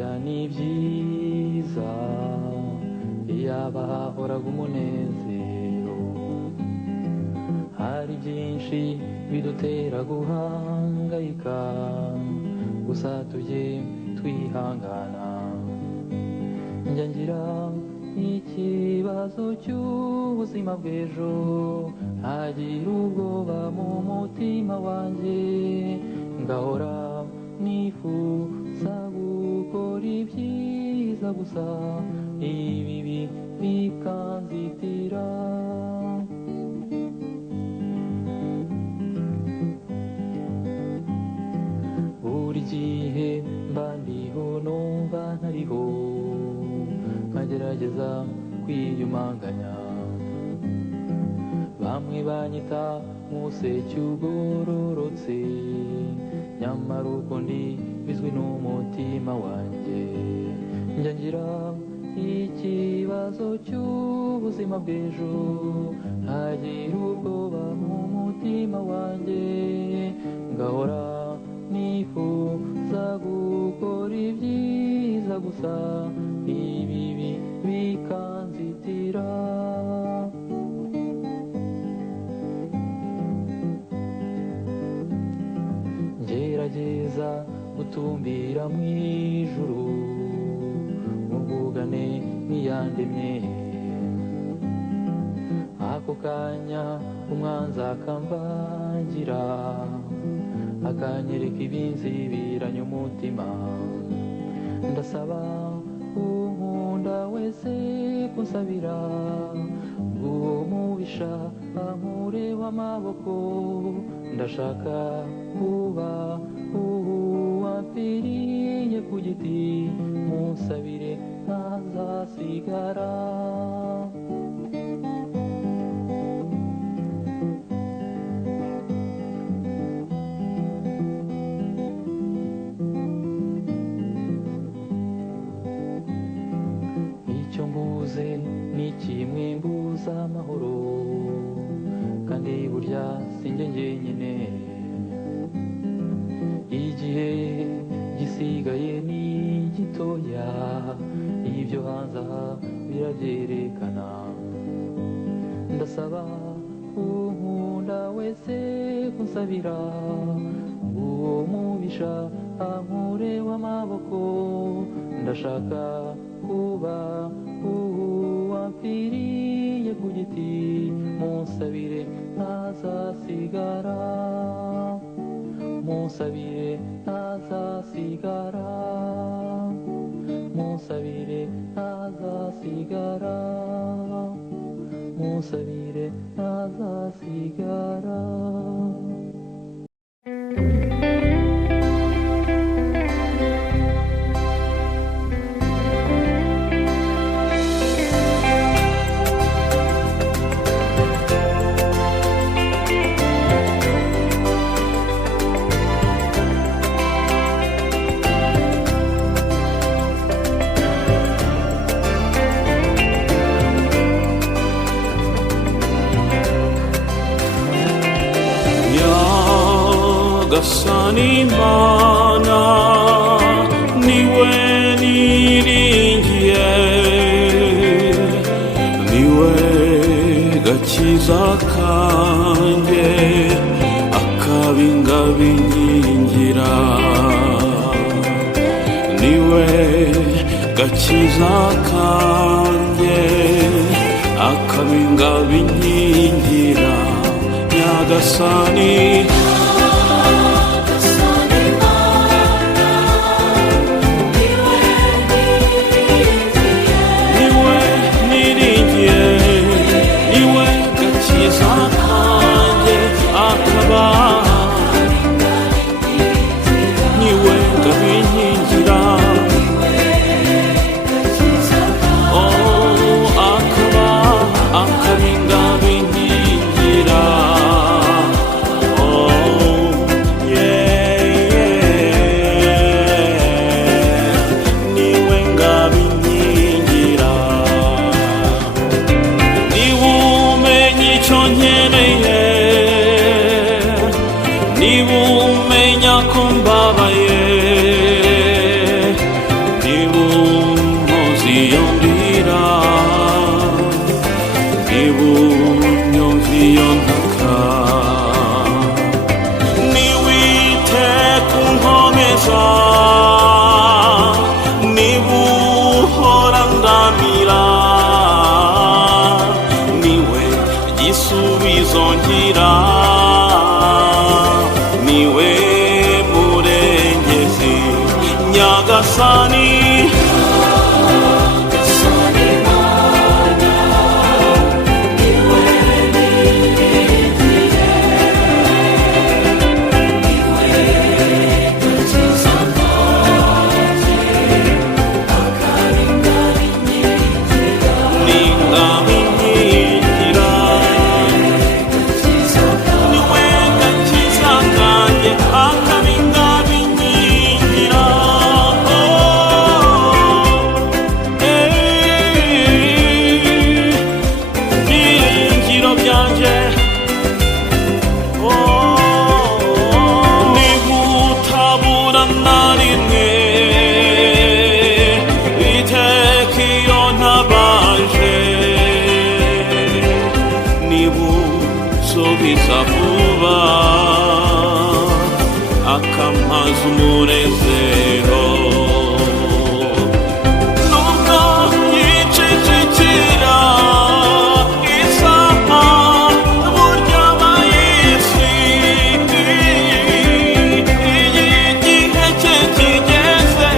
burya ni byiza iyaba hahoraga umunezero. Hari byinshi bidutera guhangayika, gusa tujye twihangana. Njya ngira ikibazo cy'ubuzima bw'ejo, ntagira ubwoba mu mutima wanjye, ngahora nifuza gukora ibyiza gusa ibibi bikanzitira. Buri gihe mba ndiho numva ntariho, nkagerageza kwiyumanganya. Bamwe banyita nk'umuseke ugororotse, nyamara uko ndi bizwi n'umutima wanjye. Njya ngira ikibazo cy'ubuzima bw'ejo, ntagira ubwoba mu mutima wanjye, ngahora nifuza gukora ibyiza gusa ibibi bikanzitira. Ngerageza gutumbira mu ijuru, muvugane n'iyandemye. Ako kanya umwanzi akamvangira, akanyereka ibinzibiranya umutima. Ndasaba unkunda wese kunsabira, ng'uwo mubisha ankureho amaboko. Ndashaka kuba uwapfiriye ku giti, munsabire ntazasigara. Icyo mbuze ni kimwe, mbuza amahoro, kandi burya sinjye njyenyine. Igihe gisigaye ni gitoya, ibyo hanze aha birabyerekana. Ndasaba unkunda wese kunsabira, ng'uwo mubisha ankureho amaboko. Ndashaka kuba uwapfiriye ku giti, munsabire ntazasigara, munsabire ntazasigara, munsabire ntazasigara, munsabire ntazasigara. Nyagasani Mana, niwe niringiye, niwe gakiza kanjye, akabi ngabinkingira. Niwe gakiza kanjye, akabi ngabinkingira. Nyagasani oh vuba akampaza umunezero nubwo yicecekera isaha burya abayisi igihe cye kigeze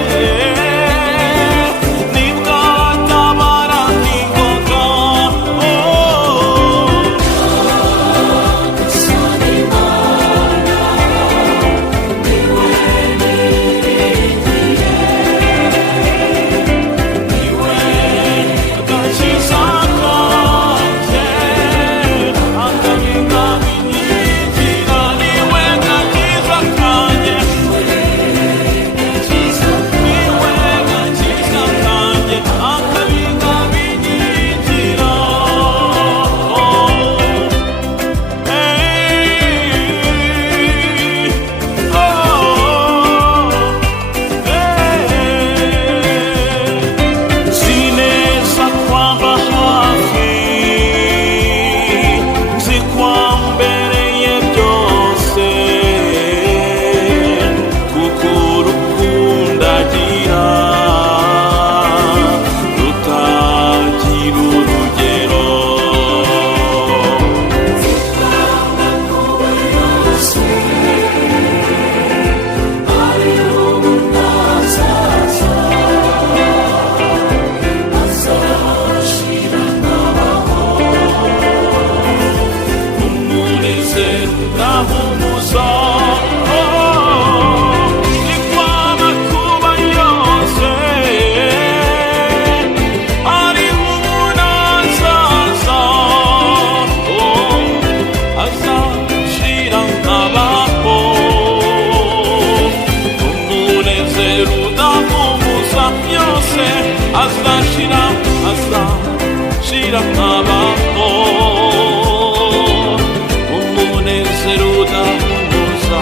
nibwo atabara n'ingoga Shira abaho umunezero udahumuza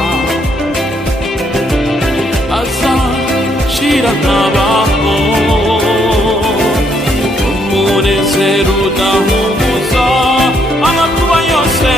azashira abaho umunezero udahumuza amakuba yose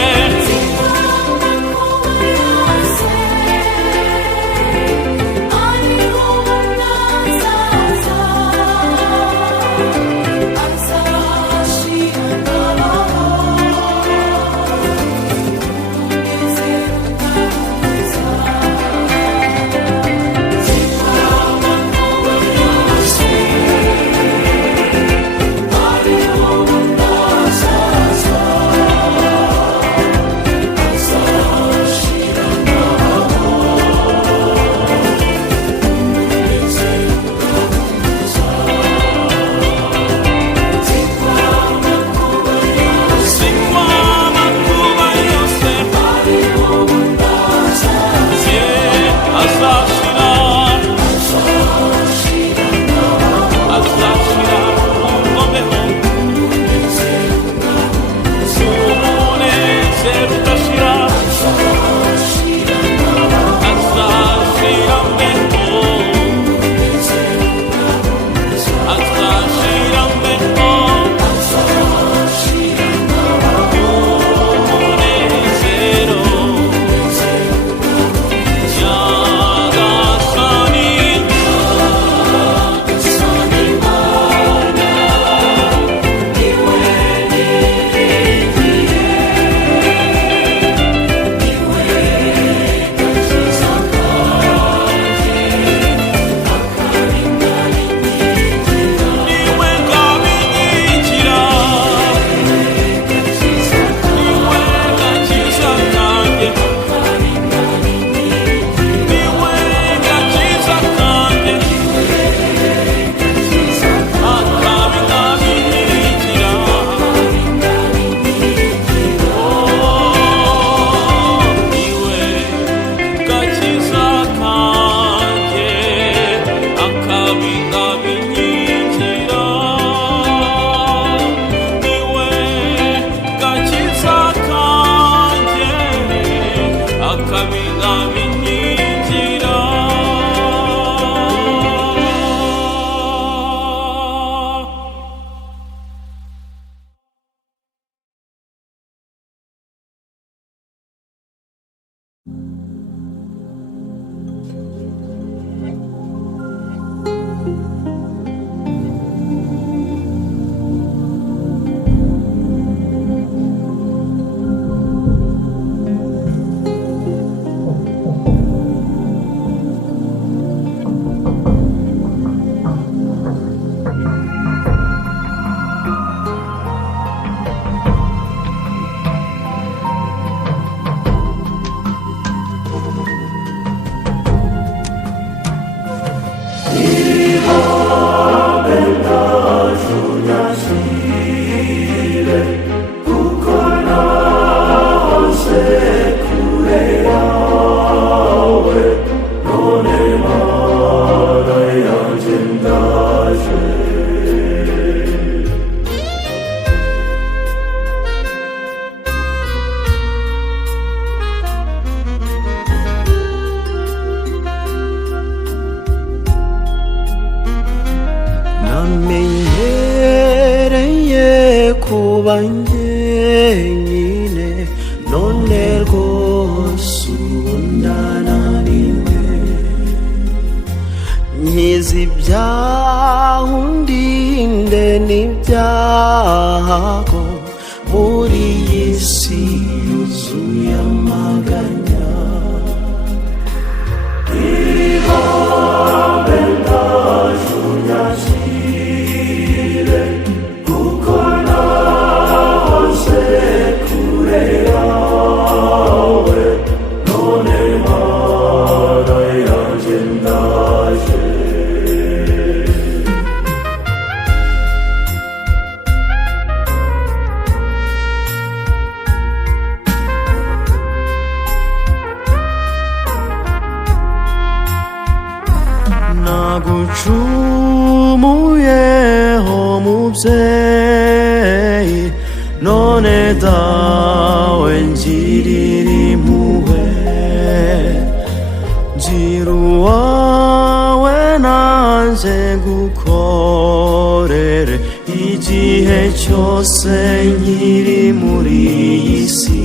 namenyereye kuba njyenyine none rwose ubu ndananiwe nkiza ibyaha undinde n'ibyago muri iyi si yuzuye amaganya ihame ndajunyasire kuko nahoze kure yawe none Mana yanjye ndaje nagucumuyeho mubyeyi none dawe ngirira impuhwe ngira uwawe nanjye ngukorere igihe cyose nkiri muri iyi si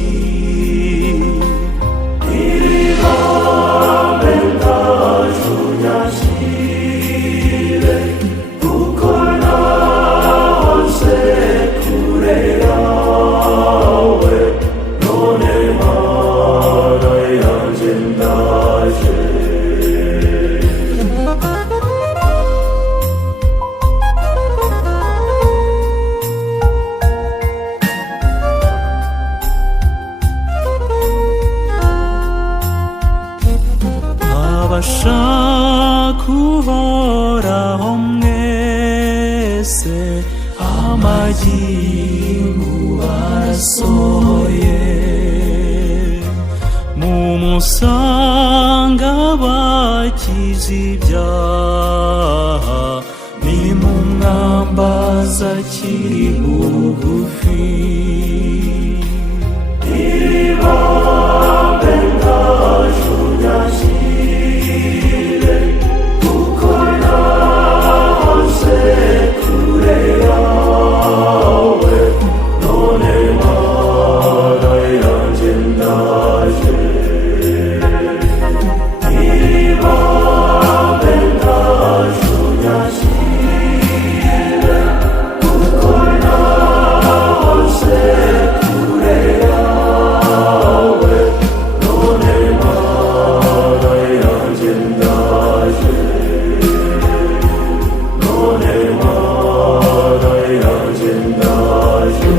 ihame ndajunyasire kuko nahoze kure yawe none Mana yanjye ndaje abashaka uhoraho mwese amagingo barasohoye mumusanga bakize ibyaha nimumwambaza akiri bugufi ihame ndajunyasire kuko nahoze kure yawe none Mana yanjye ndaje ihame ndajunyasire kuko nahoze kure yawe none Mana yanjye ndaje none Mana yanjye ndaje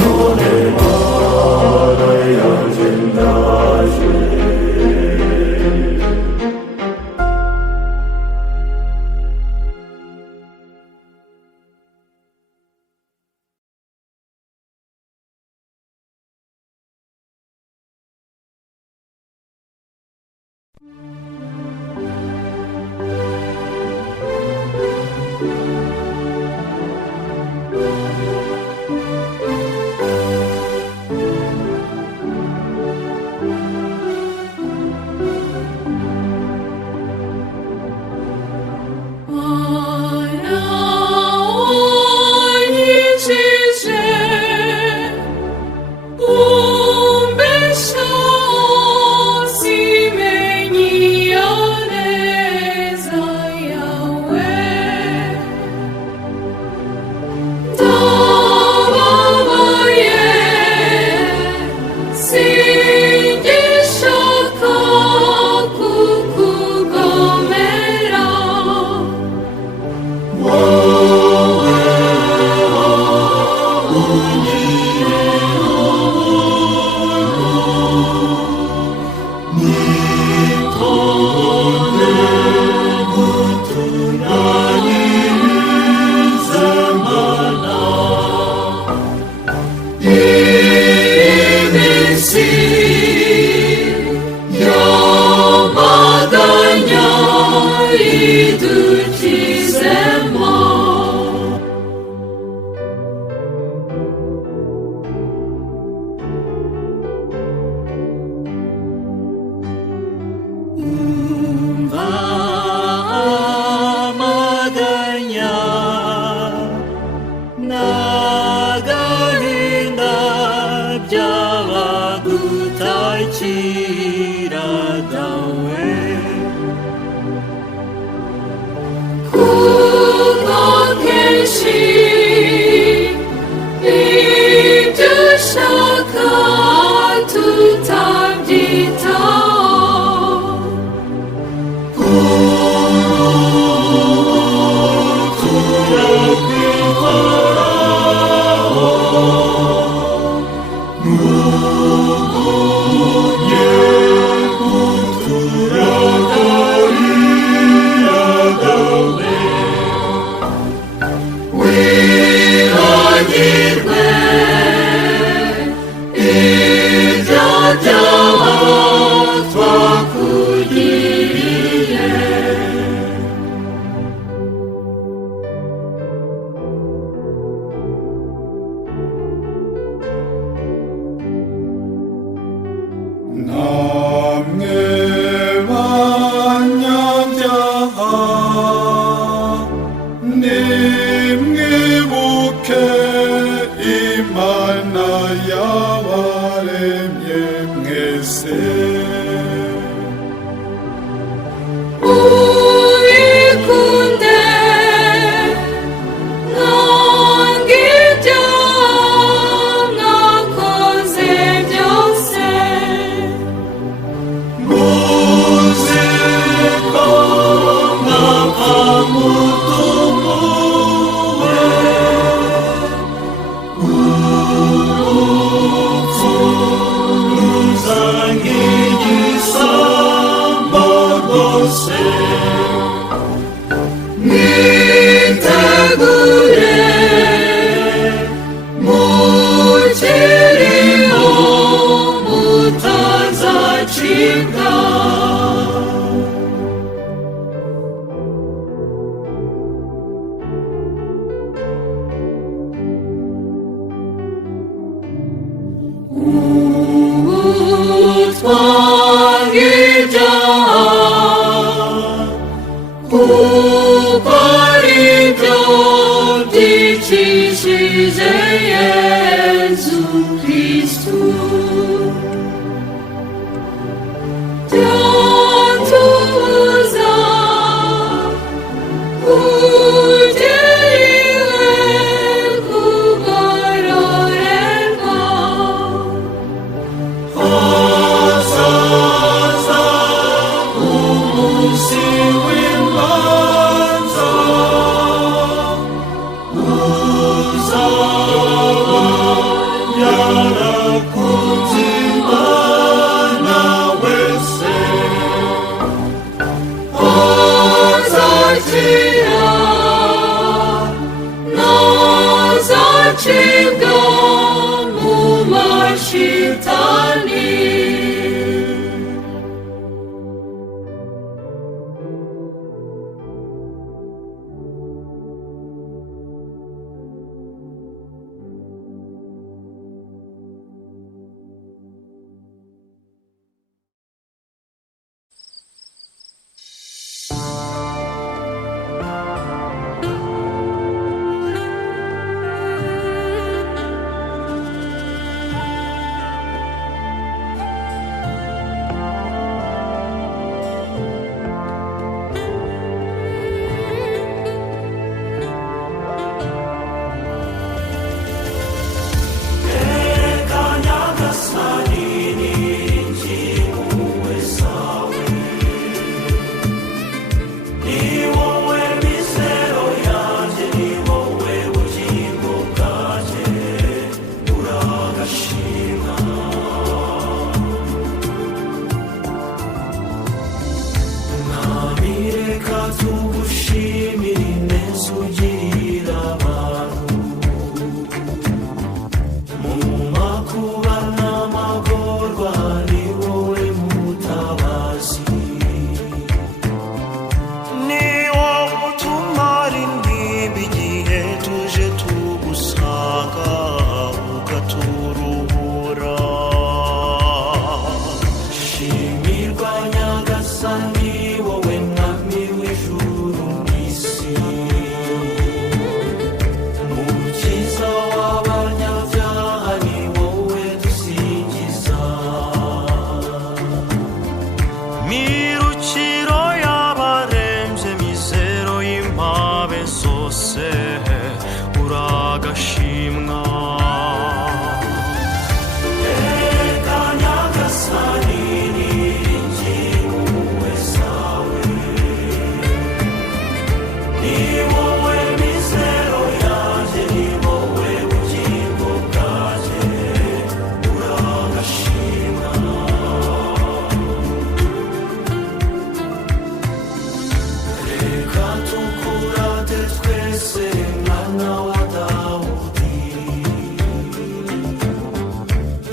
none Mana yanjye ndaje umva byinshi ibyo ushaka tutabyitaho. wibagirwe ibyo byaha twakugiriye. namwe banyabyaha nimwibuke imana yabaremye mwese. Ubikunde nanga ibyo mwakoze byose. muzi ko mwakamutunguwe urupfu ruza nk'igisambo rwose. Mwitegure mukiriho mutazacibwa. Twanga ibyaha kuko ari byo byicishije Yezu Kristu. Byatubuza kugera iwe kugororerwa. hazaza umunsi w'imanza uzaba yarakunze Imana wese. Azakira nazacibwa mu mashitani. Mirukiro y'abaremvye mizero y'impabe zose ni wowe mizero yanjye, ni wowe bugingo bwanjye, uragashima. Reka tukurate twese mwana wa Dawudi,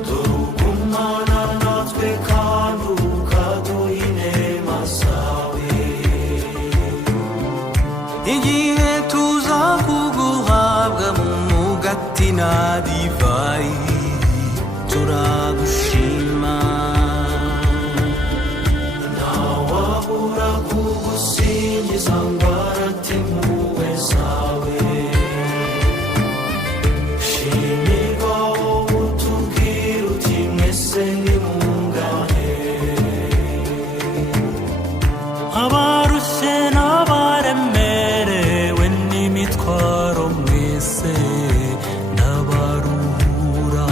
dore ugumana natwe kandi ukaduha inema zawe. igihe tuza kuguhabwa mu mugati na divayi turagushima. Ntawabura kugusingiza ngo arate impuhwe zawe. Shimirwa wowe utubwira uti mwese nimungane. abarushye n'abaremerewe n'imitwaro mwese n'abaruhura.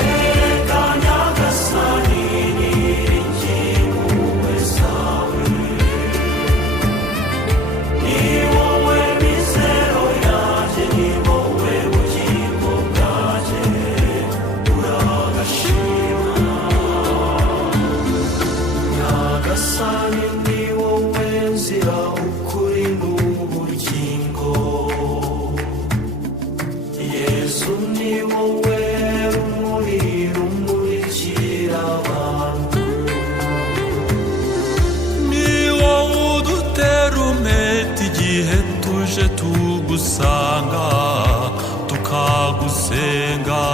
Erega Nyagasani niringiye impuhwe zawe, ni wowe mizero yanjye, ni wowe bugingo bwanjye, uragashima. Nyagasani ni wowe nzira, ukuri n'ubugingo. Yesu ni wowe rumuri rumurikira abantu. ni wowe udutera umwete igihe tuje tugusanga tukagusenga.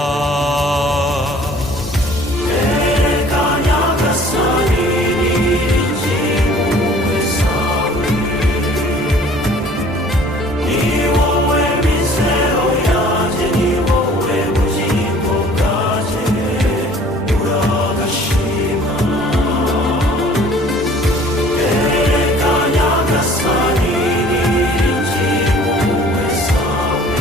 Erega Nyagasani niringiye impuhwe zawe, ni wowe mizero yanjye, ni wowe bugingo bwanjye, uragashima. Erega Nyagasani niringiye impuhwe zawe,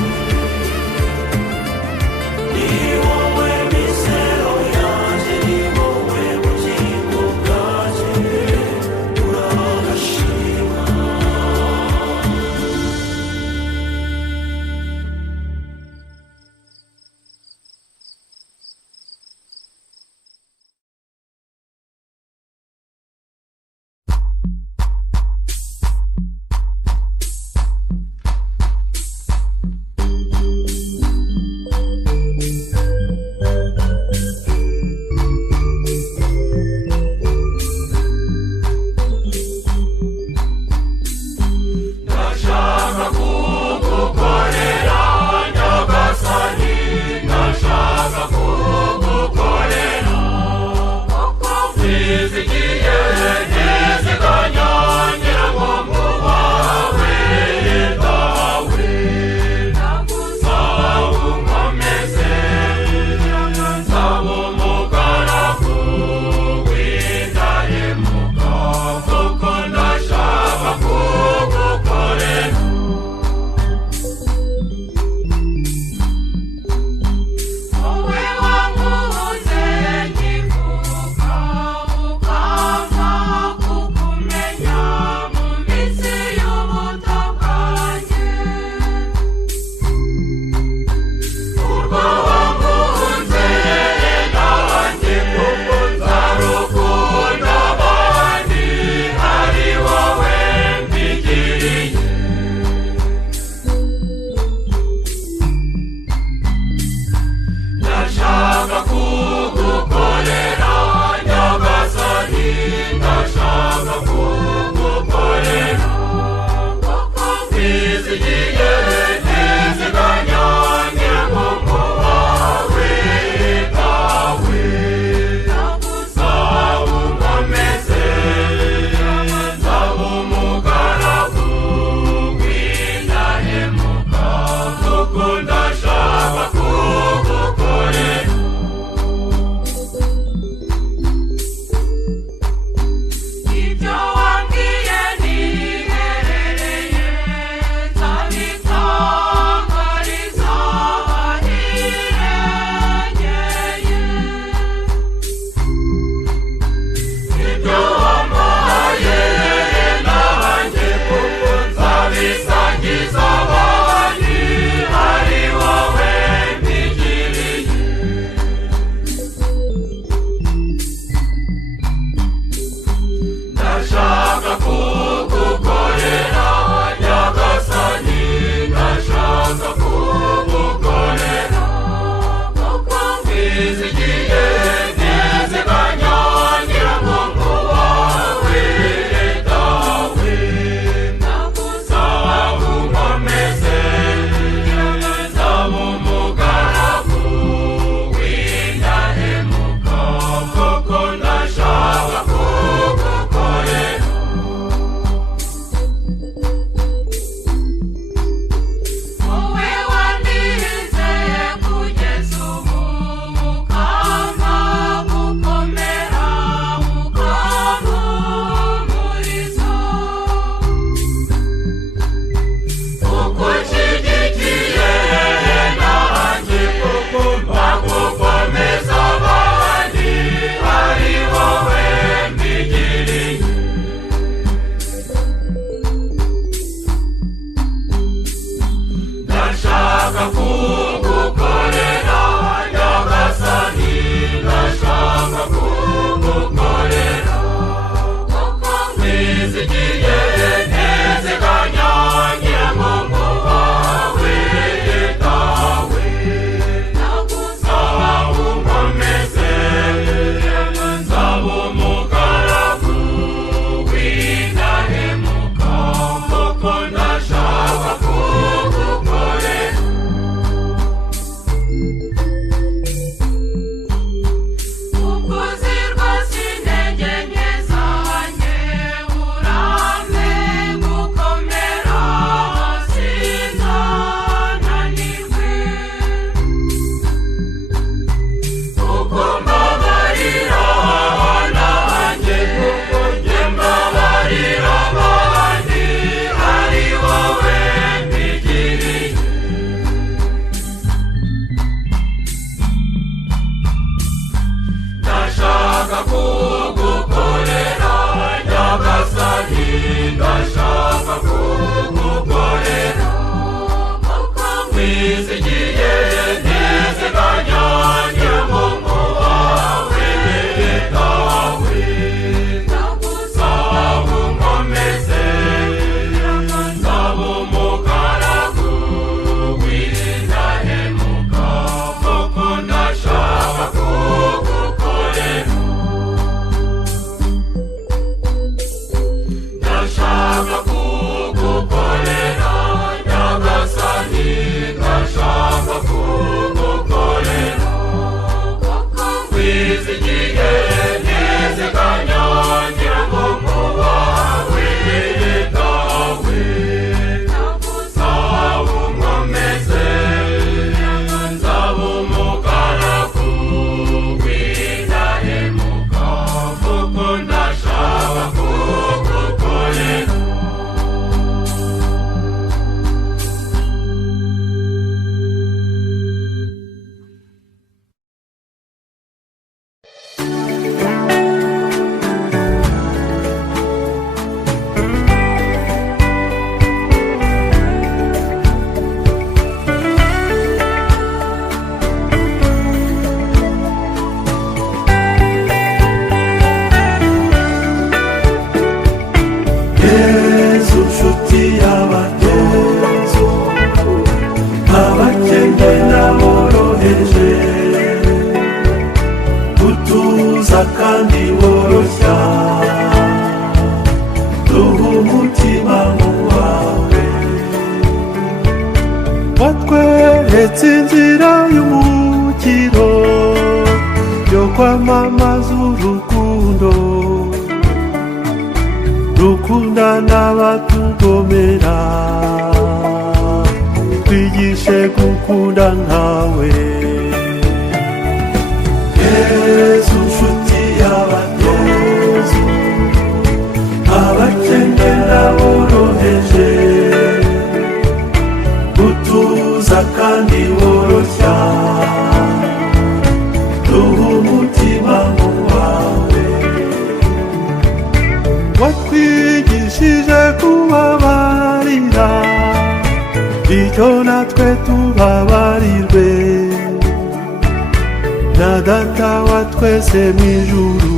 yezu nshuti y'abatozo abakene n'aboroheje utuza kandi woroshya duha umutima mu wawe watweretse inzira y'umukiro yo kwamamaza urukundo rukunda n'abatugomera twigishe gukunda nkawe yezu nshuti y'abatozo abakene n'aboroheje utuza kandi woroshya duha umutima mu wawe watwigishije kubabarira bityo natwe tubabarirwe na data wa twese mw'ijuru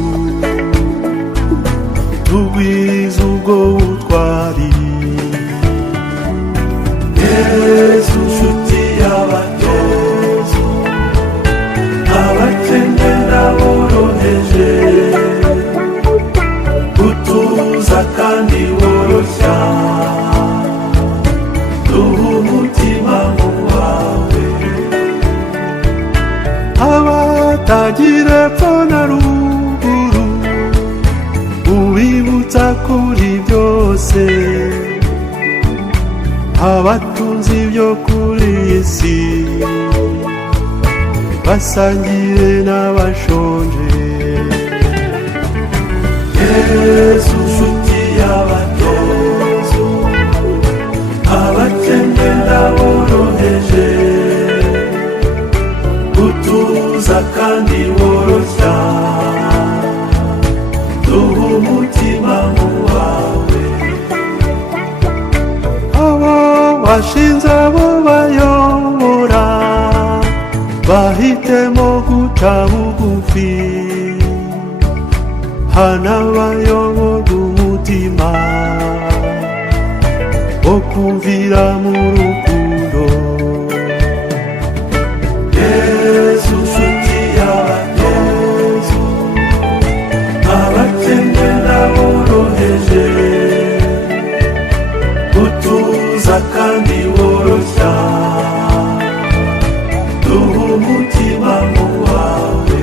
tugwiza ubwo butwari yezu nshuti y'abatozo abakene n'aboroheje utuza kandi woroshya duha umutima mu wawe abatagira epfo na ruguru ubibutsa kuri byose abatunzi ibyo kuri iyi si basangire n'abashonje yezu nshuti y'abatozo abakene n'aboroheje utuza kandi woroshya duha umutima mu wawe abo washinze abo bayobora bahitemo guca bugufi hana bayobora umutima wo kumvira mu rukundo yezu nshuti y'abatozo abakene n'aboroheje utuza kandi woroshya duha umutima mu wawe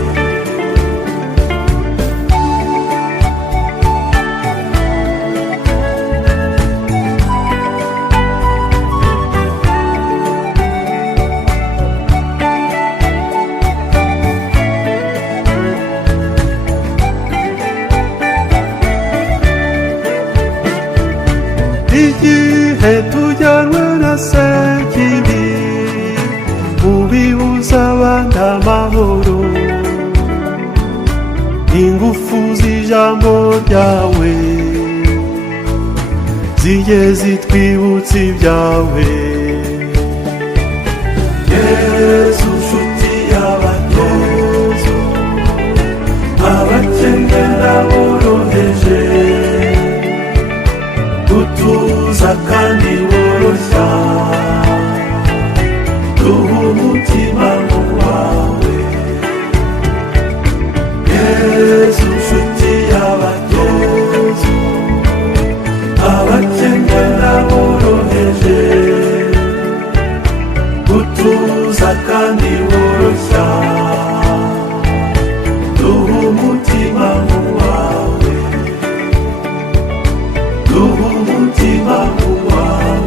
igihe tujyanwe na sekibi ubibuza abandi amahoro ingufu z'ijambo ryawe zijye zitwibutsa ibyawe yezu nshuti y'abatozo abakene n'aboroheje utuza kandi woroshya duha umutima mu wawe yezu nshuti y'abatozo abakene n'aboroheje utuza kandi woroshya duha umutima mu wawe duha umutima mu wawe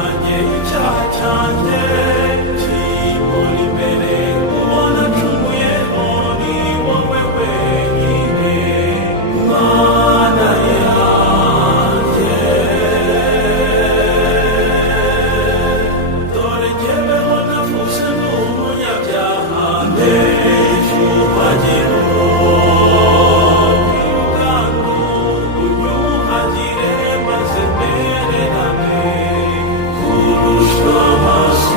yanjye icyaha cyanjye kimuri imbere ubona ncumuyeho ni wowe wenyine Mana yanjye dore jyeweho navutse n'umunyabyaha nteye icyubahiro kwirukana unyuhagire maze mbererane kurusha amaso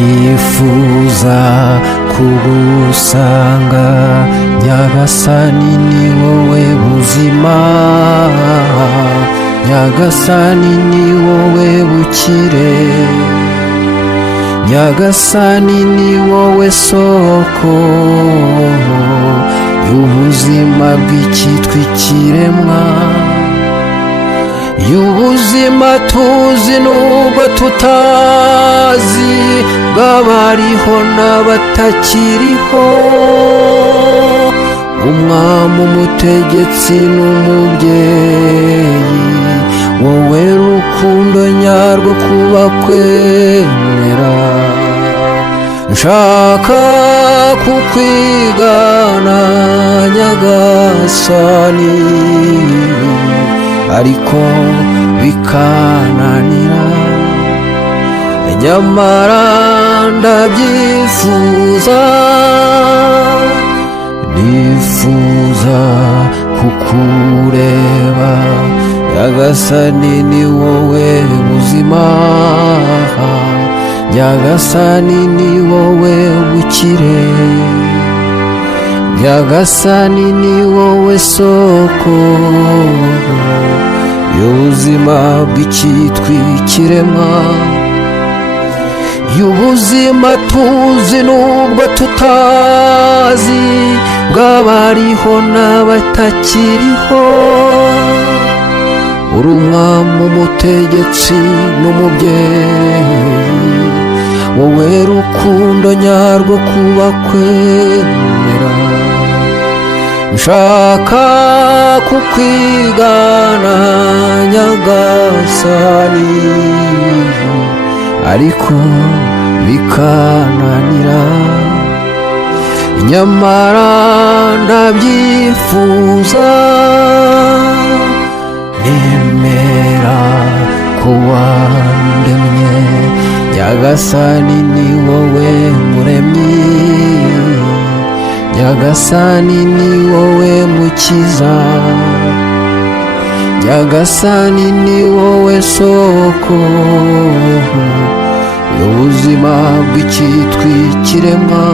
nifuza kugusanga Nyagasani ni wowe buzima, Nyagasani ni wowe bukire, Nyagasani ni wowe soko y'ubuzima bw'icyitwa ikiremwa, y'ubuzima tuzi n'ubwo tutazi, bw'abariho n'abatakiriho, umwami umutegetsi n'umubyeyi, wowe rukundo nyarwo kubakwemera. Nshaka kukwigana Nyagasani, ariko bikananira, nyamara ndabyifuza, nifuza kukureba. Nyagasani ni wowe buzima, Nyagasani ni wowe bukire, Nyagasani ni wowe soko y'ubuzima bw'icyitwa ikiremwa, y'ubuzima tuzi nubwo tutazi bw'abariho n'abatakiriho. uri umwami, umutegetsi n'umubyeyi, wowe rukundo nyarwo kuba kwemera. nshaka kukwigana nyagasani, ariko bikananira. nyamara ndabyifuza, nemera ko wandemye. nyagasani ni wowe muremyi, nyagasani ni wowe mukiza, nyagasani ni wowe soko y'ubuzima bw'icyitwa ikiremwa.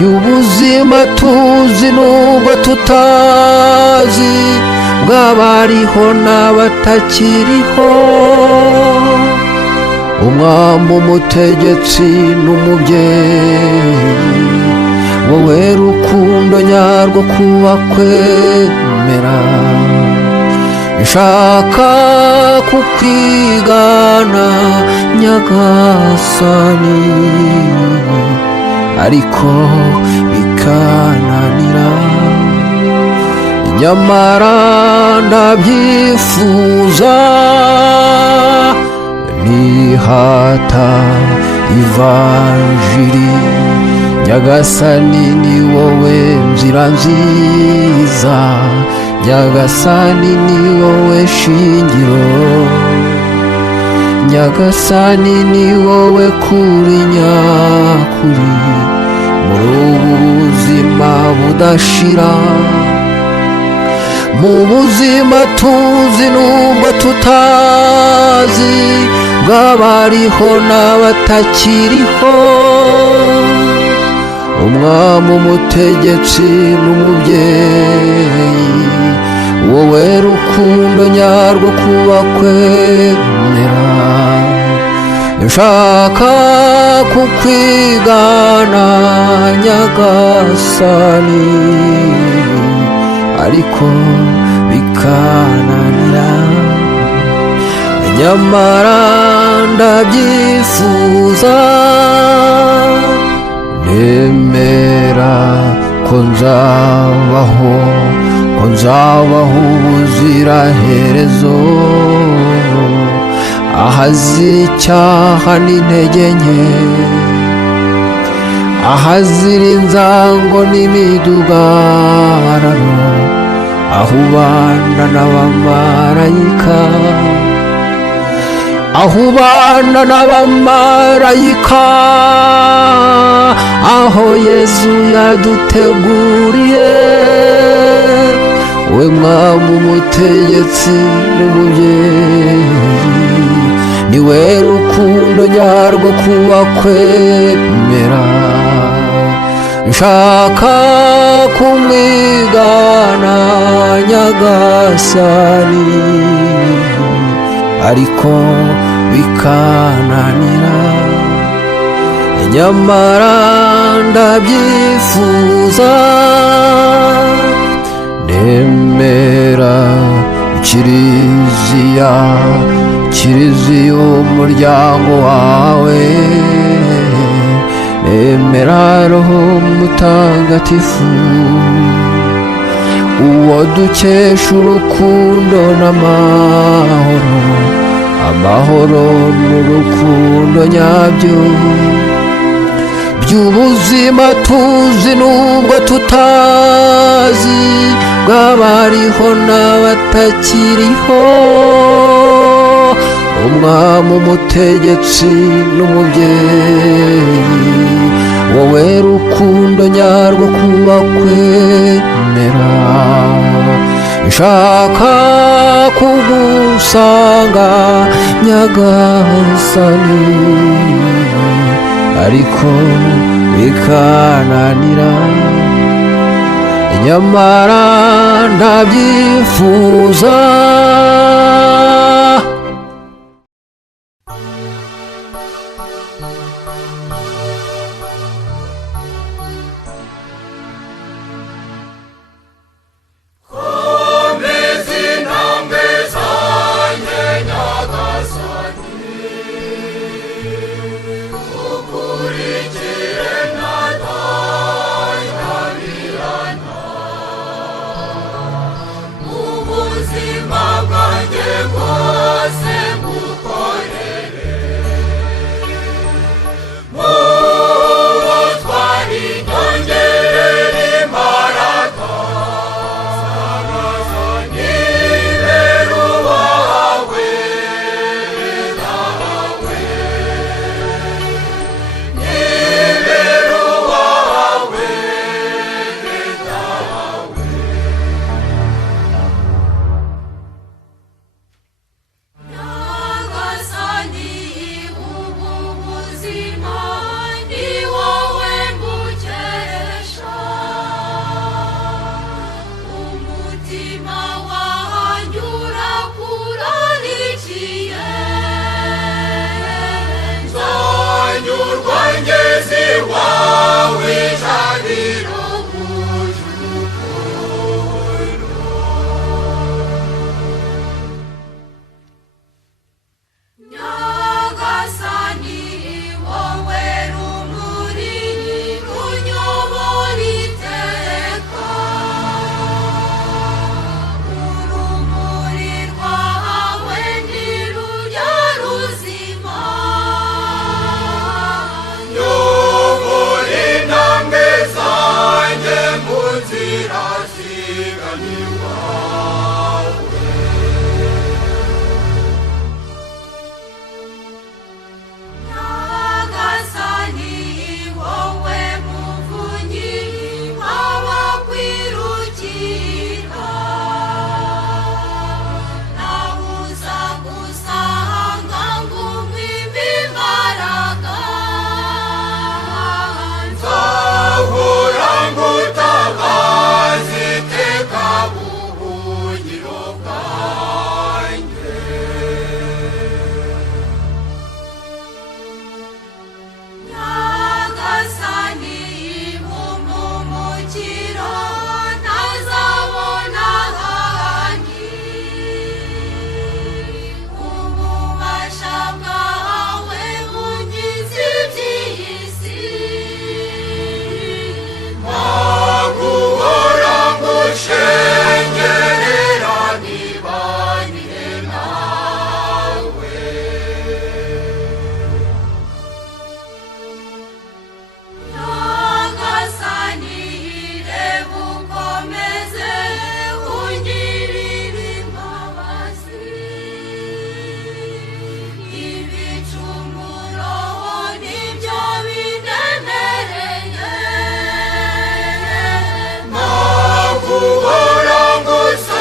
y'ubuzima tuzi nubwo tutazi bw'abariho n'abatakiriho. umwami, umutegetsi n'umubyeyi, wowe rukundo nyarwo kuba kwemera. nshaka kukwigana nyagasani, ariko bikananira. nyamara ndabyifuza, nihata ivanjiri. nyagasani ni wowe nzira nziza, nyagasani ni wowe shingiro, nyagasani ni wowe kuri nyakuri muri ubu buzima budashira. mu buzima tuzi nubwo tutazi bw'abariho n'abatakiriho. umwami, umutegetsi n'umubyeyi, wowe rukundo nyarwo kuba kwemera. nshaka kukwigana nyagasani, ariko bikananira. nyamara ndabyifuza, nemera ko nzabaho ubuziraherezo, ahazira icyaha n'intege nke, ahazira inzango n'imidugararo, aho ubana n'abamarayika, aho ubana n'abamarayika, aho Yesu yaduteguriye. we mwami, umutegetsi n'umubyeyi, ni we rukundo nyarwo kuba kwemera. nshaka kumwigana nyagasani, ariko bikananira. nyamara ndabyifuza, nemera kiriziya, umuryango wawe. nemera roho mutagatifu, uwo dukesha urukundo n'amahoro, amahoro n'urukundo nyabyo. by'ubuzima tuzi nubwo tutazi bw'abariho n'abatakiriho. umwami, umutegetsi n'umubyeyi, wowe rukundo nyarwo kuba kwemera. nshaka kugusanga nyagasani, ariko bikananira. nyamara ndabyifuza, Uhora ngusa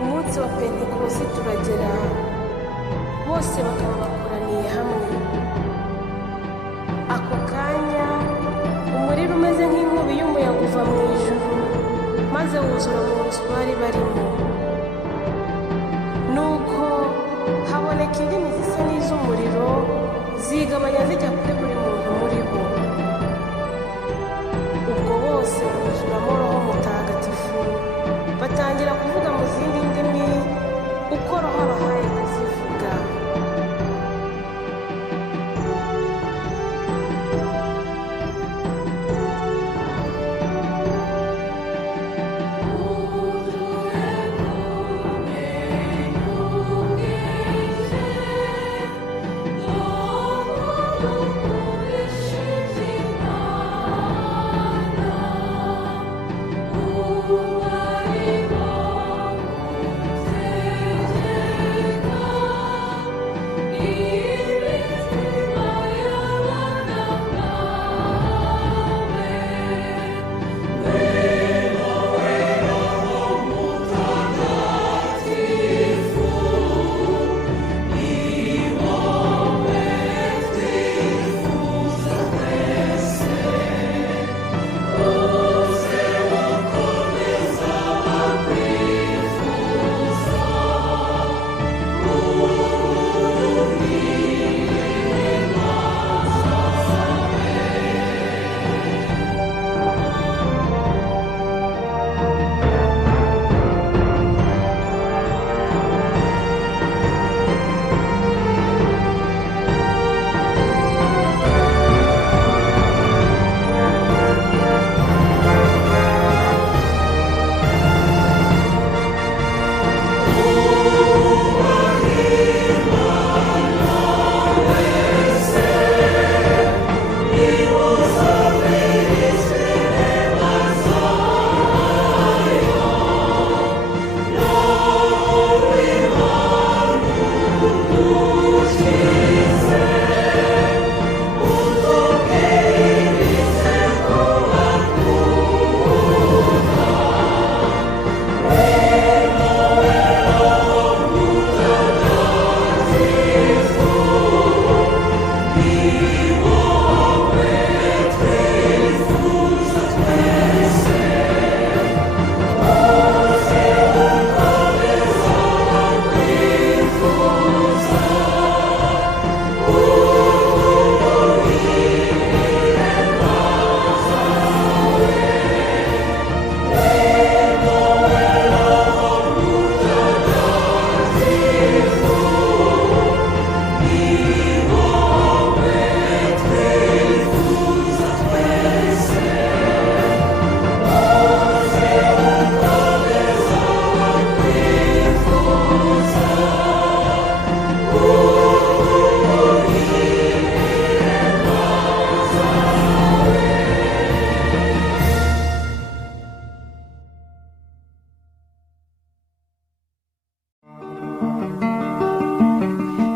umunsi wa pentekosi turagera, bose bakaba bakoraniye hamwe. Ako kanya umuriro umeze nk'inkubi y'umuyaga uva mu ijuru, maze wuzura mu nzu bari barimo. Nuko haboneka indimi zisa n'iz'umuriro zigabanya zijya kuri buri muntu muri bo. Ubwo bose buzuramo Roho Mutagatifu, batangira kuvuga mu zindi ndimi uko Roho abahaye kuzivuga.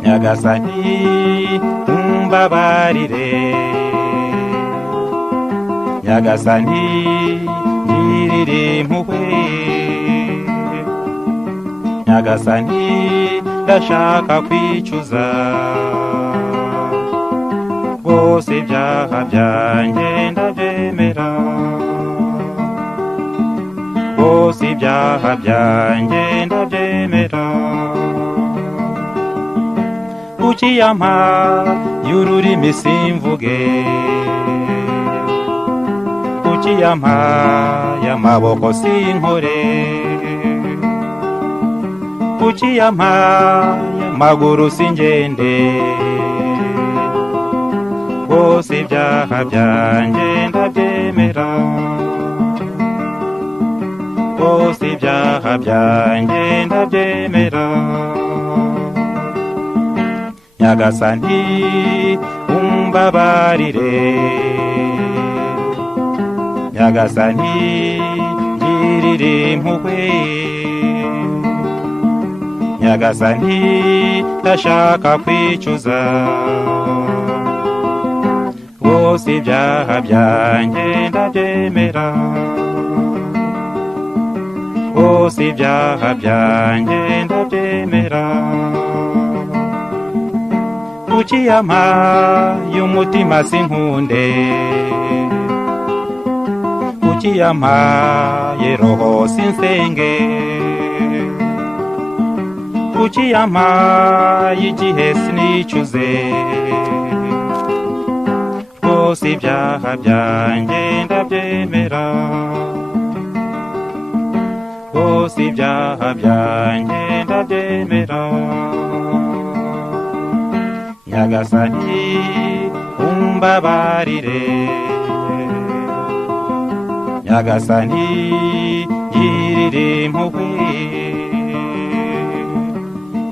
Nyagasani umbabarire, Nyagasani ngirira impuhwe, Nyagasani ndashaka kwicuza rwose ibyaha byanjye ndabyemera, rwose ibyaha byanjye ndabyemera. Ukiyampa y'ururimi simvuge, ukiyampa y'amaboko sinkore, ukiyampa y'amaguru singende, rwose ibyaha byanjye ndabyemera, rwose ibyaha byanjye ndabyemera. Nyagasani umbabarire, Nyagasani ngirira impuhwe, Nyagasani ndashaka kwicuza rwose ibyaha byanjye ndabyemera, rwose ibyaha byanjye ndabyemera kuki yampaye umutima sinkunde kuki yampaye roho sinsenge kuki yampaye igihe sinicuze rwose ibyaha byanjye ndabyemera rwose ibyaha byanjye ndabyemera nyagasani umbabarire nyagasani ngirira impuhwe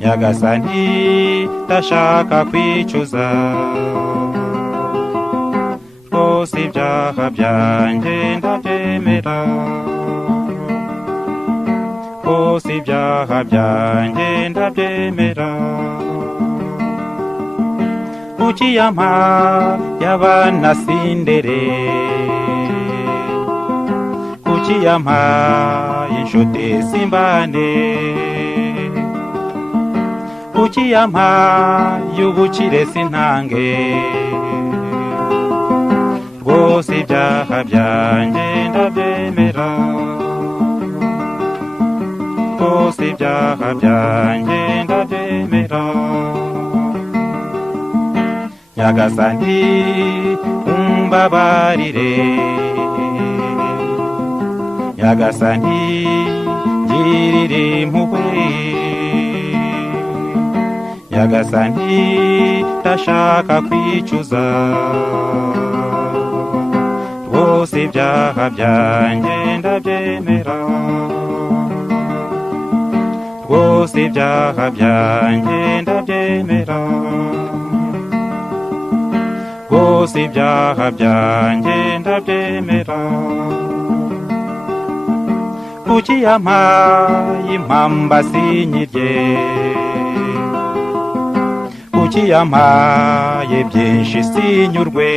nyagasani ndashaka kwicuza rwose ibyaha byanjye ndabyemera rwose ibyaha byanjye ndabyemera kuki yampaye abana sindere kuki yampaye inshuti simbane kuki yampaye ubukire sintange rwose ibyaha byanjye ndabyemera rwose ibyaha byanjye ndabyemera nyagasani umbabarire nyagasani ngirira impuhwe nyagasani ndashaka kwicuza rwose ibyaha byanjye ndabyemera rwose ibyaha byanjye ndabyemera rwose ibyaha byanjye ndabyemera kuki yampaye impamba sinyirye kuki yampaye byinshi sinyurwe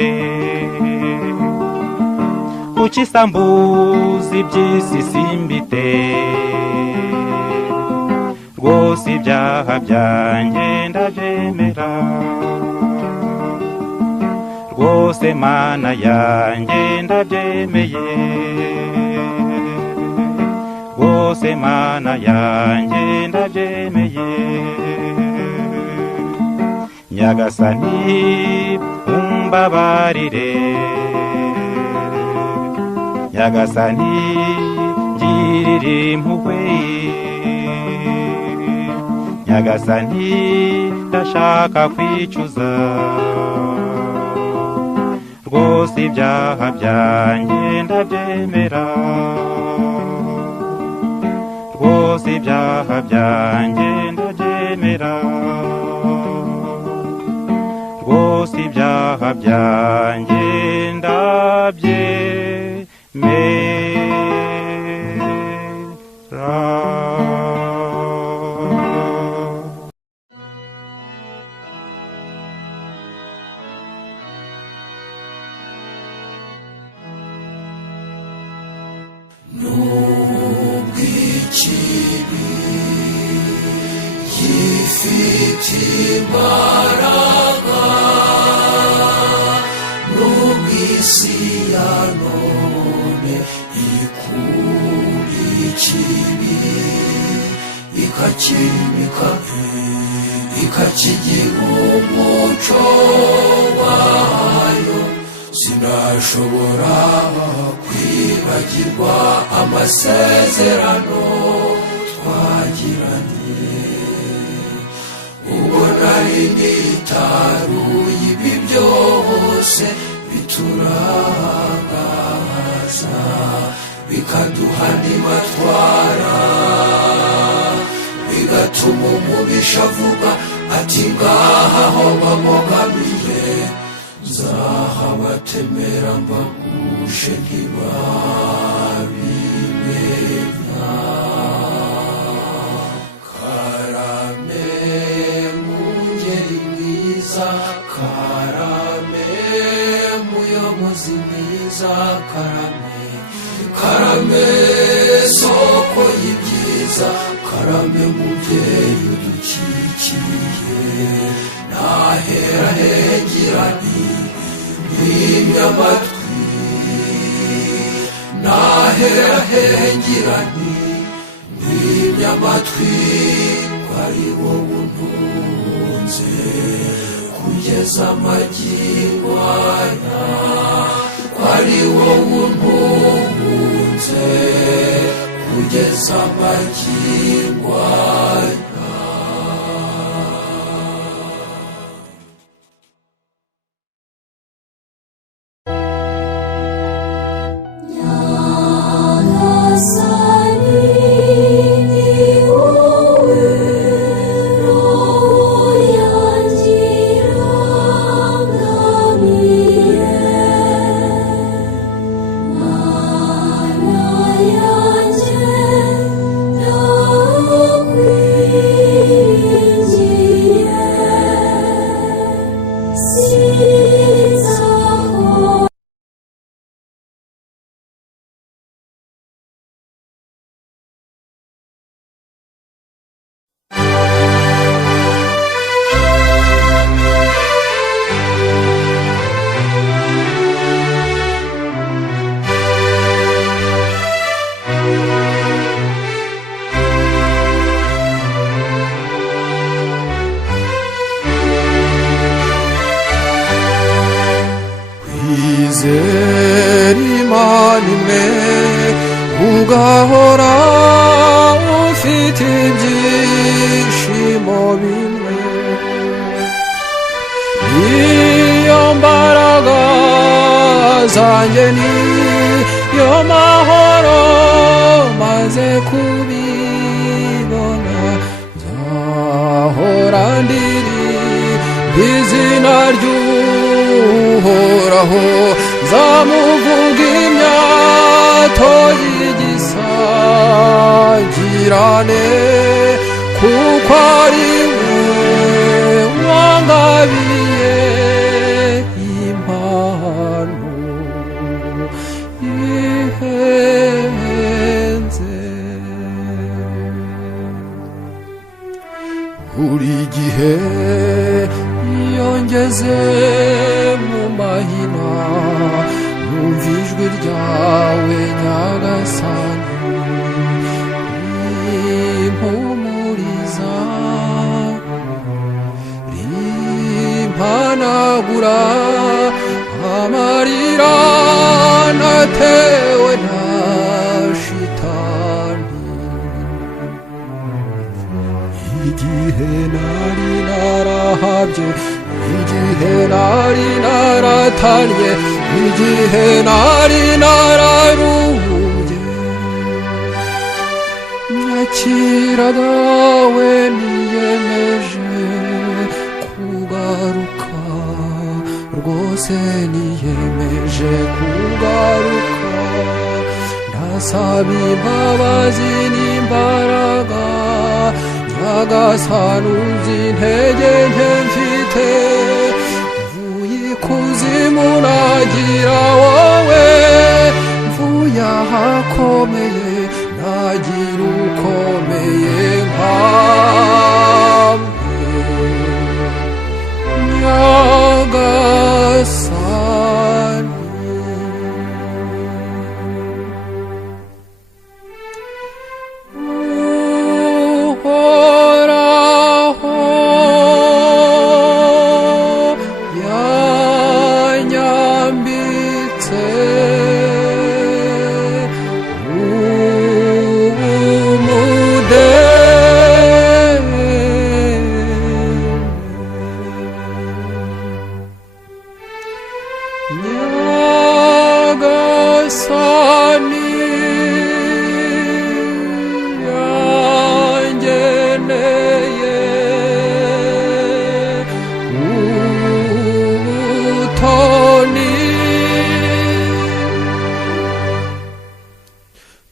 kuki sambuza iby'isi simbite rwose ibyaha byanjye ndabyemera rwose mana yanjye ndabyemeye rwose mana yanjye ndabyemeye nyagasani umbabarire nyagasani ngirira impuhwe nyagasani ndashaka kwicuza rwose ibyaha byanjye ndabyemera rwose ibyaha byanjye ndabyemera rwose ibyaha byanjye ndabyemera Nubw'ikibi gifite imbaraga n'ubw'isi ya none ikura ikibi ikakimika ikakigira umuco wayo sinashobora kwibagirwa amasezerano twagiranye ubwo nari nitaruye ibi byose biturangaza bikaduha n'imatwara bigatuma umubisha avuga ati ngaha ho bamugamiye nzahabatemera mbagushe ntibabimenya karame mungeri mwiza karame muyobozi mwiza karame karame soko y'ibyiza karame mubyeyi udukikiye nahera hegirani mwimye amatwi nahera hegirani mwimye amatwi ko ari wowe untunze kugeza amagingo aya ko ari wowe untunze kugeza amagingo aya. Kwizera Imana imwe ugahora ufite ibyishimo bimwe niyo mbaraga zanjye niyo mahoro maze kubibona nzahora ndirimba izina ry'Uhoraho zamuvuga imyato y'igisagirane kuko ari we wangabiye impano ihenze buri gihe iyo ngeze mu mahina numva ijwi ryawe Nyagasani rimpumuriza rimpanagura amarira natewe na shitani igihe nari narahabye igihe nari naratanye igihe nari nararumbye nyakira dawe niyemeje kugaruka rwose niyemeje kugaruka ndasaba imbabazi n'imbaraga Nyagasani uzi intege nke mfite mvuye ikuzimu nagira wowe mvuye ahakomeye nagira ukomeye nkawe Nyagasani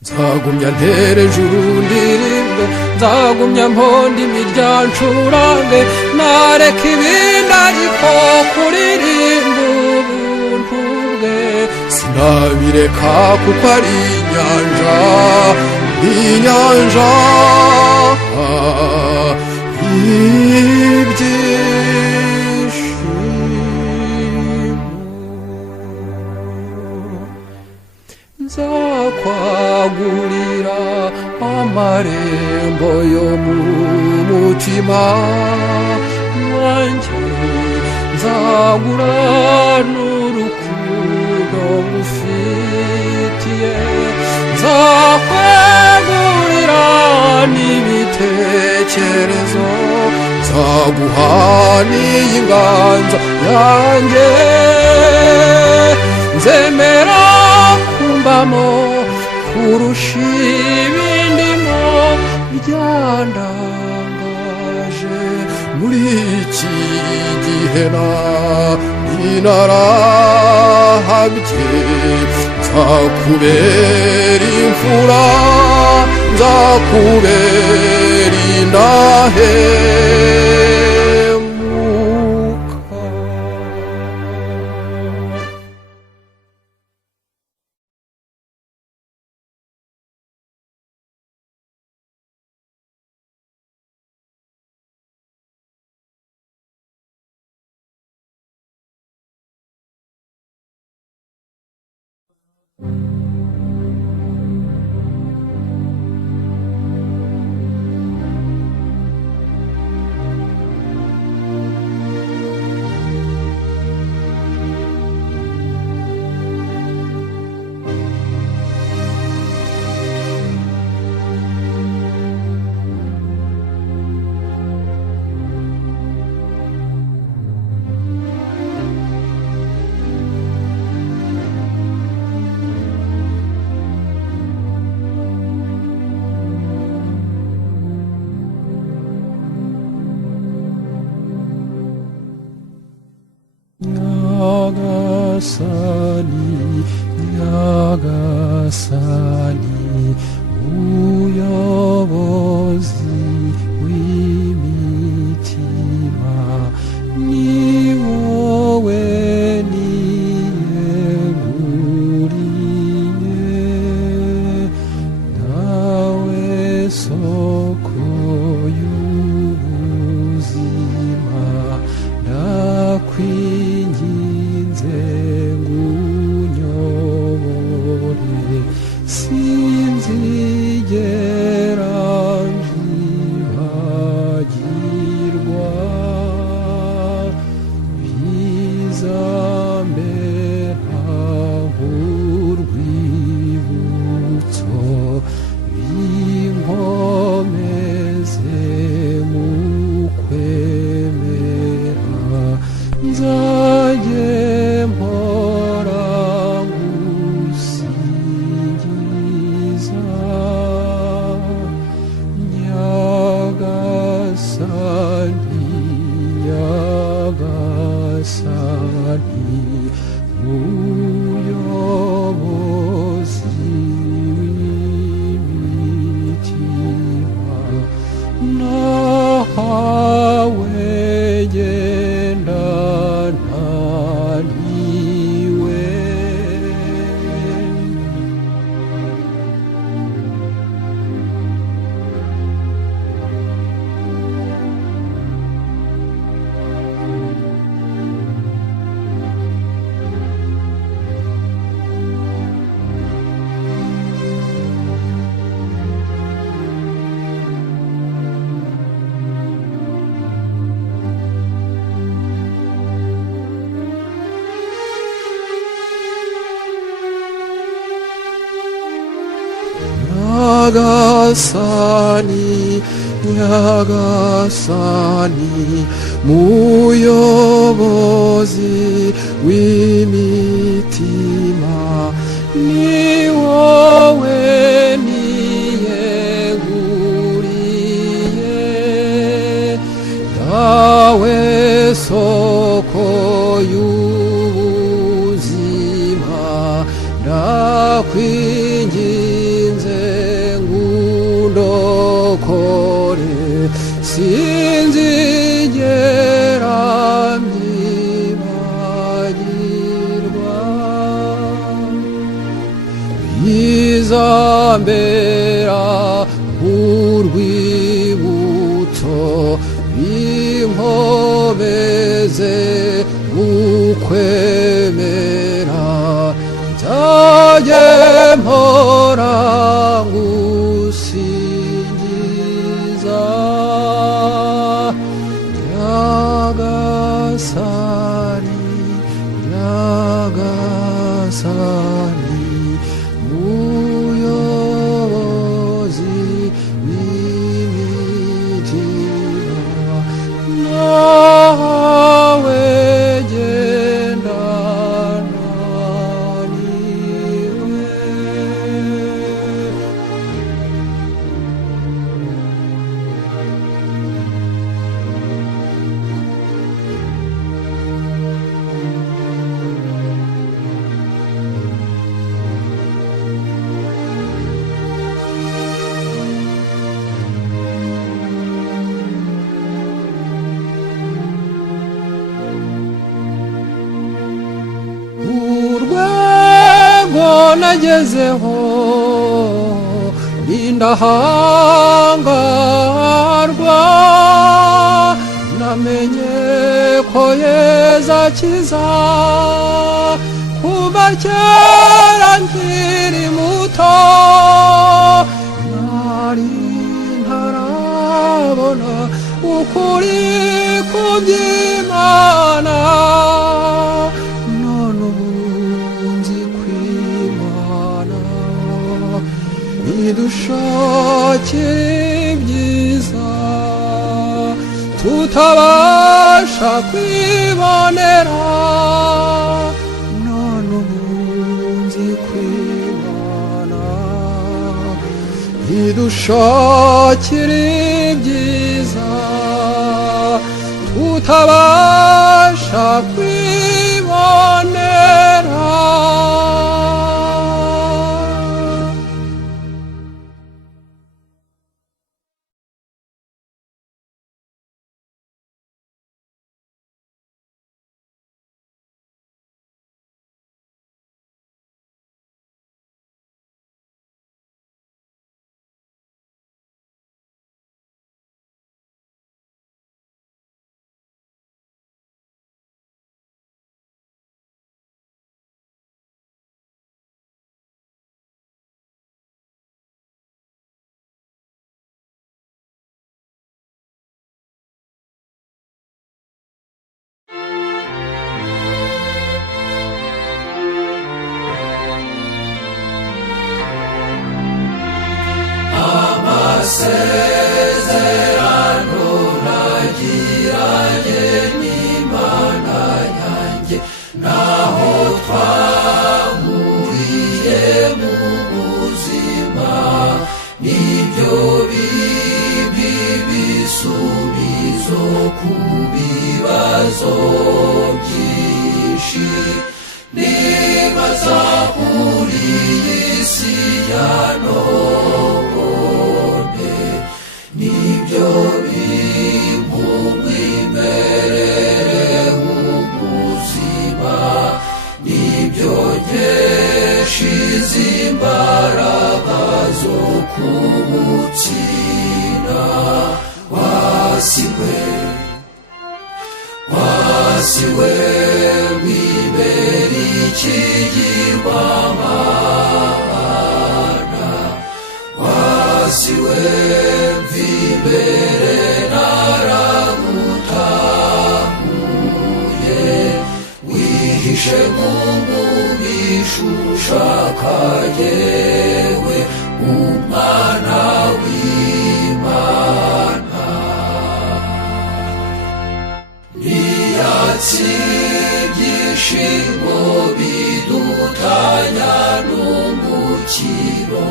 nzagumya ntere juru ndirimbe nzagumya mponda imiryancurange nareka ibindi ariko kuririmba ubuntu bwe sinabireka kuko ari inyanja ibyishimo nzakwagurira amarembo yo mu mutima wanjye nzagura n'urukundo ngufitiye nzakwegurira n'ibitekerezo nzaguha n'inganzo yanjye nzemera kumbamo kurusha ibindimo byandangaje muri iki gihe ninarahabye nzakubera imfura nzakubera indahemuka. Nyagasani muyobozi w'imitima ni wowe niyeguriye nawe soko y'ubuzima ndakwinginze ngunyobore sinzigera mbyibagirwa bizambera nk'urwibutso binkomeze mu kwemera nzajye mpora ngusingiza Nyagasani Nyagasani muyobozi w'imitima nahawe gendana niwe Nyagasani Nyagasani muyobozi w'imitima ni wowe niyeguriye dawe soko y'ubuzima ndakwinginze ngundokore sinzigera mbyibagirwa bizambera nk'urwibutso ibimenyetso binkomeze mu kwemera nzajye mpora ngusingiza Nyagasani Nyagasani muyobozi w'imitima nawe gendana niwe urwego nagezeho n'indahangarwa namenye ko Yesu akiza kuva kera nkiri muto nari ntarabona ukuri kuby'Imana none ubu nzi kw'Imana idushakira ibyiza tutabasha kwibonera none ubu nzi kw'Imana idushakira ibyiza tutabasha kwibonera amasezerano nagiranye n'Imana yanjye naho twahuriye mu buzima nibyo bibi bisubizo ku bibazo byinshi nibaza kuri iyi si ya none nibyo bimpumwimerere ubuzima nibyo nkeshiza imbaraga zo kubutsinda wasiwe wibera ikigirwamana wasiwe mv'imbere naragutahuye wihishe nk'umubisha ushaka yewe umwana w'Imana ntiyatsi ibyishimo bidutanya n'umukiro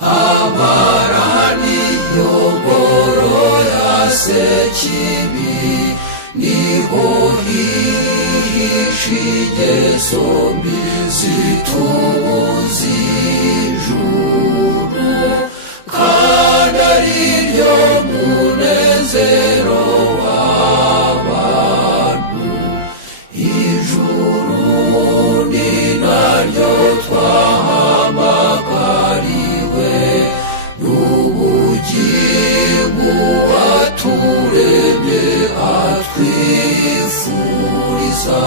amara niyo ngoro ya sekibi niho hihishe ingeso mbi zitubuza ijuru kandi ari ryo munezero w'abantu ijuru ni naryo twahamagariwe n'ubugingo watu nkwifuriza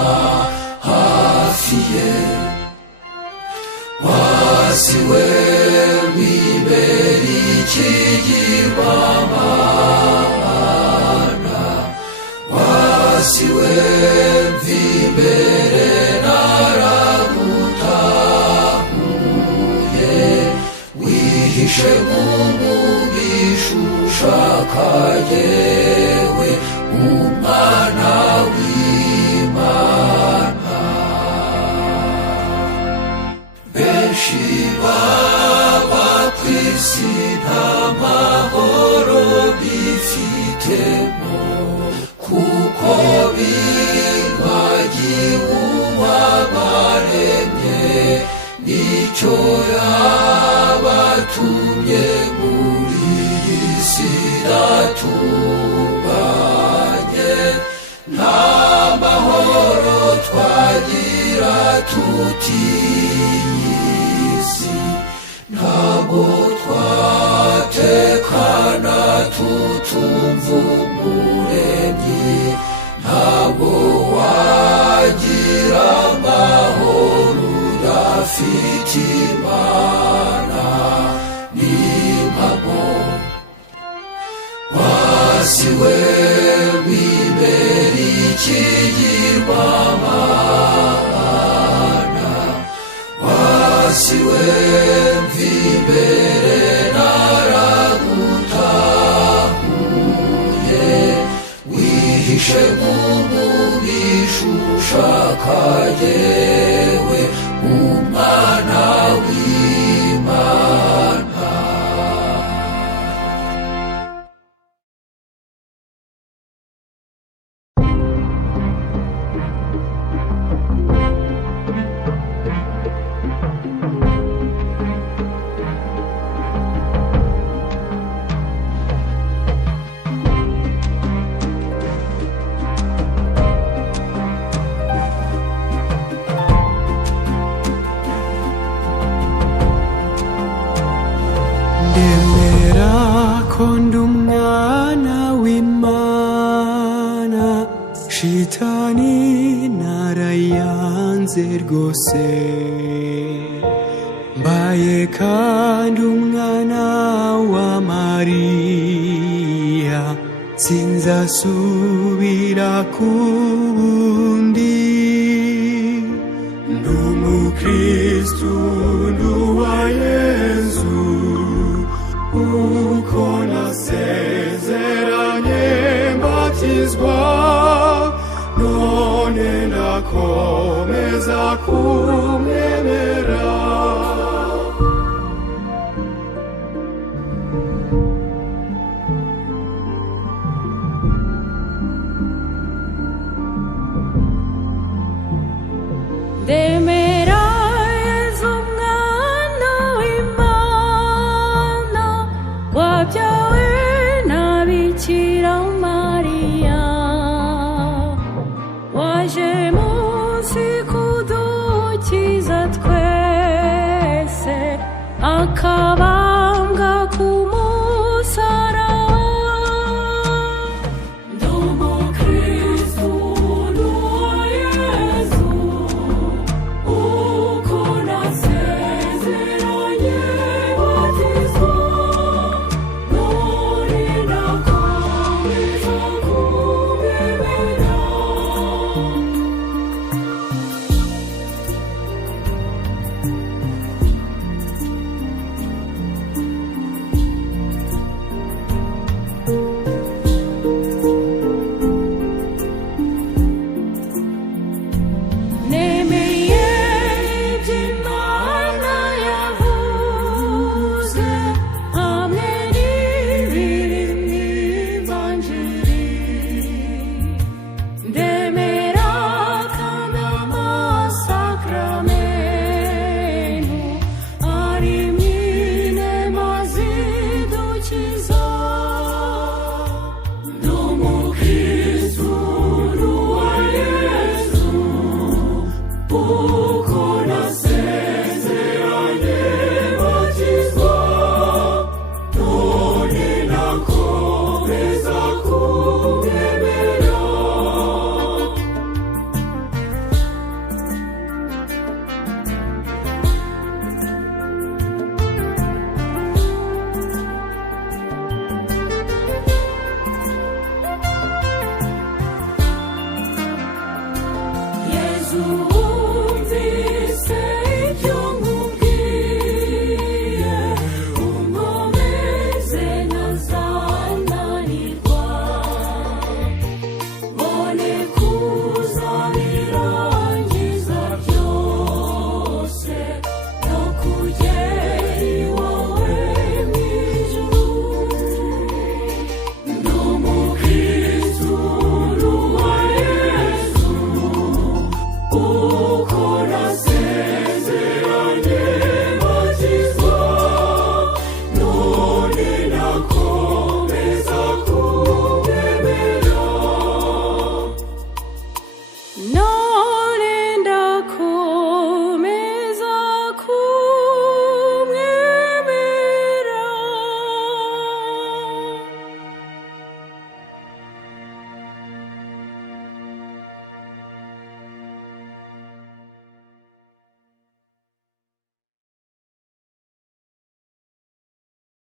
hafi ye wasiwe wibera ikigirwamana wasiwe mvimbere naragutahuye wihishe mu mubisha ushaka yewe umwana w'Imana benshi baba kw'isi nta mahoro bifitemo kuko bibagiwe uwabaremye nicyo yabatumye muri iyi si iratunganye nta mahoro twagira tutiyisi ntabwo twatekana tutumva umuremyi ntabwo wagira amahoro udafite Imana n'impamo wasiwe wibera ikigirwamana wasiwe mvimbere naragutahuye wihishe mu mubisha ushaka yewe umwana w'Imana ndemera ko ndi umwana w'Imana shitani narayanze rwose mbaye kandi umwana wa Mariya sinzasubira kundi ndi umukristu ndi uwa Yesu uko nasezeranye mbatizwa none ndakomeza kumwemera ndemera Yezu umwana w'Imana wabyawe na Bikira Mariya waje munsi kudukiza twese akabambwa ku musaraba ndi umukristu ndi uwa Yezu uko nasezeranye batizwa none ndakomeza kumwemera nemeye iby'Imana yavuze hamwe n'ibiri mw'ivanjiri ndemera kandi amasakramentu ari mw'inema zidukiza ndi umukristu ndi uwa Yesu uko nasezeranye batizwa none ndakomeza kumwemera yesu